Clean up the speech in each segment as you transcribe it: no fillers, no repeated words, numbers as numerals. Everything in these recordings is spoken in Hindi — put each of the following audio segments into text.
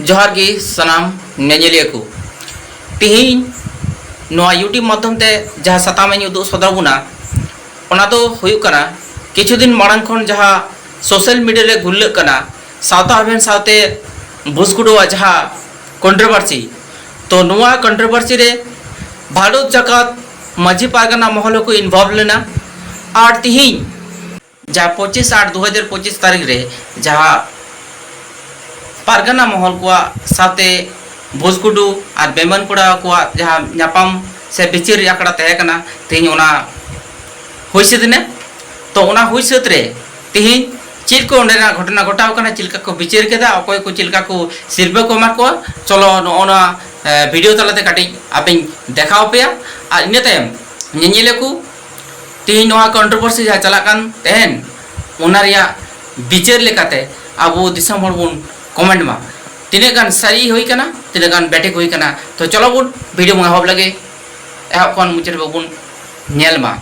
जोहार गे सनाम नेजेलिया को तिहिन नोआ यूट्यूब माध्यम ते जहाँ सताम उदुग सदर बुना ओना दो हुयुग कना किछु दिन माड़ांग खन जहाँ सोशल मीडिया रे गुल्लक कना सावता हबेन सावते भुसकुडुआ जहाँ कंट्रोवर्सी तो नोआ कंट्रोवर्सी रे भारत जगत माझी पारगना महल को इन्वॉल्व लेना और तिहिन जहाँ 25/8/2025 तारीख रे जहाँ पारगना महल को साथे भोजकुडू और बेमनपड़ा को जहाँ नापाम से बिचार आकड़ा तहकना तेहन ओना हुई सदने तो ओना हुई सद रे तेहन चेक को अंडेना घटना घटाव कना चिलका को बिचार केदा अकोय को चिलका को सिरबे को मार को चलो नोना वीडियो तलाते काटी आपे देखाव पे और इन तायम नेनेले को तेहन नोआ कंट्रोवर्सी जहाँ चलाकान तेहन ओना रिया बिचार लेकाते आबो दिसम हर बुन कमेंट में तीन गान सारी हुई कना तीन गान बैठक हुई कना तो चलो बुन वीडियो में हब लगे एहब खन मुचाद बुन नेल मा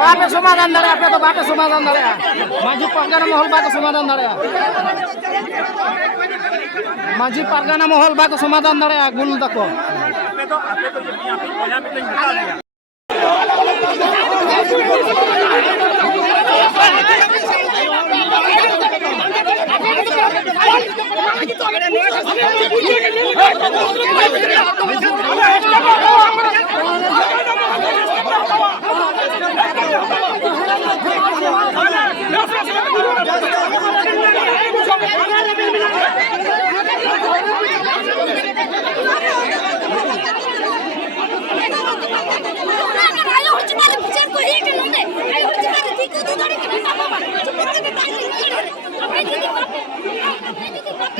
बाटे समाधान दाड़ा पे तो बाटे समाधान दाड़ा माझी पारगाना महल बाटे समाधान दाड़ा माझी पारगाना महल बाटे समाधान दाड़ा गुल तको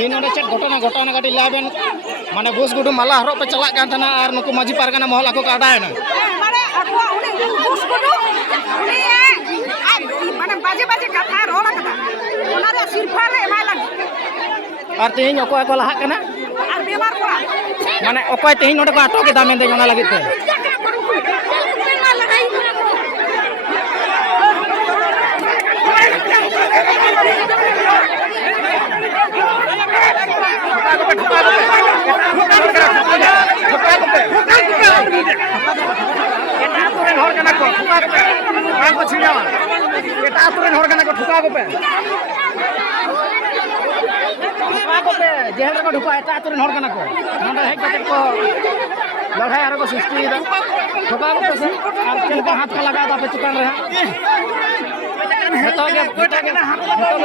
तीन चेक घटना घटना कटी लाबेन माने बुस गुडू माला हरो पे चला कान थाना और नुकु माजी पारगाना महल आको का आडायना माने आको उनी बुस गुडू उनी माने बाजे बाजे कथा रोड कथा ओना रे सिरफा ले एमा लाग और तीन अको को लहा कना और बेमार कोड़ा माने अको तीन नोडे को आटो के दामे दे ओना लगित ते जेहल को ढुका एटा तुरन हर कना को नोडे हेक कते को लड़ाई आरो को सृष्टि दा ठोका को से और चल को हाथ का लगा दा पे चिकन रहा हेतो के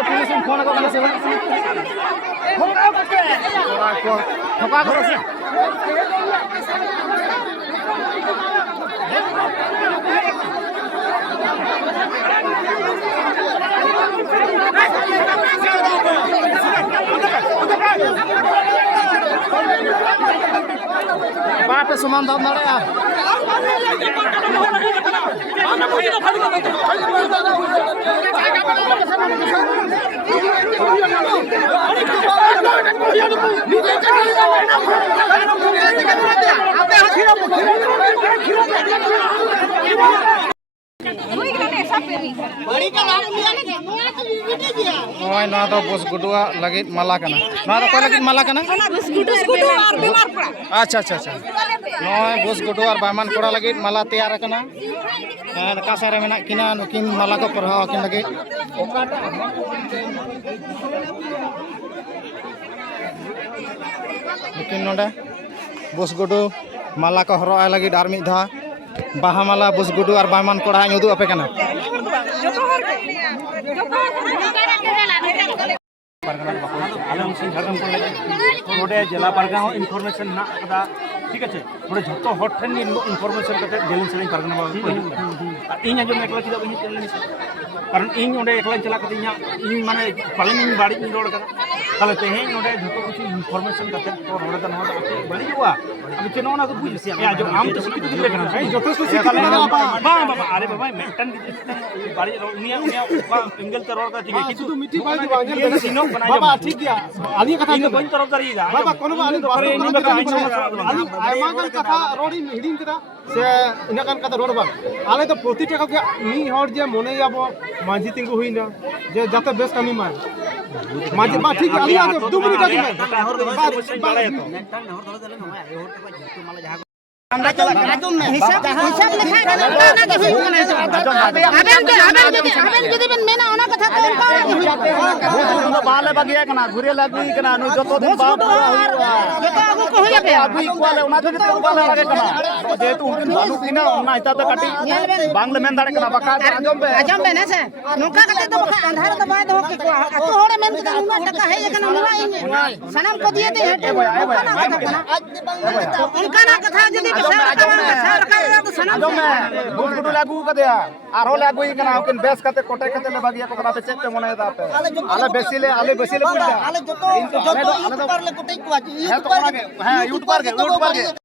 पुलिस में फोन को कना से ठोका को से बाप पे समान दाम ना ओय ना तो बस गुडुआ लगे माला कना ना तो कोई लगे माला कना बस गुडू और बेमार कोड़ा अच्छा अच्छा अच्छा नय बस गुडु और बायमान कोड़ा लगे माला तैयार कना और कासारे मेना किना नुकिन माला को परहा किन लगे नुकिन नोडे बस गुडु माला को हरो आय लगे आर मिधा बाहा माला बस गुडु और बायमान कोड़ा उदु अपे कना जिला पारगा इनफरमेशन ना ठीक है नोड़े जो हर ठेन इनफरमेशन जेलिंग सेलिंग पारगना इन आजम एकला चेदा बनी चैलेंज कारण इन ओंडे एकला चला कते इन माने पालन इन बाड़ी इन रोड करा ताले तेहें नोडे जतो कुछ इनफरमेशन कते तो रोड दा नोडा बड़ी जुआ अब के नोना तो बुझ से आजम आम तो सिकित दिले कना भाई जतो से सिकित बा बाबा अरे बाबा मेंटन की बाड़ी उनिया उनिया बा एंगल ते रोड का ठीक है किछु मिठी बाड़ी बांगल सिनो बनाई बाबा ठीक गया आली कथा इन बन तरफ करिएगा बाबा कोनो आली बारे इन बका आली आयमा गन कथा रोडी हिडिंग कदा से इन कान कथा रोड बा आले तो प्रति टाका के मी हर जे मने जाबो मांझी तिंगु हुइना जे जाते बेस कमी मा मांझी बा ठीक आली आ 2 मिनिट आदि में हर दो बाड़े तो मेंटन हर दो देले नवा ए हर तो जतो माला जहां हिसाब लिखा जदि बन मेना ओना कथा तो बाले बगिया कना घुरे लागुई कना नु जतो दिन बाप जतो आगु को होया बे आगु इक्वाले ओना थके तो बाले लागे कना जे तू उनकिन बानु किना ओना इता तो काटी बांगले मेन दाड़े कना बका आजम बे ना से नुका कते तो बका अंधार तो बाय दो के तो होड़े मेन कना उना टका है कना उना इन सनम को दिए ते हटे उनका ना कथा जदि गुडू लागू कदया आरो लागू कना उकिन बेस कते कोटे कते ले बागिया को कना पे चेक पे मने दाते आले बेसिले बुझा आले जतो यूट्यूबर ले कोटे को यूट्यूबर के हां यूट्यूबर के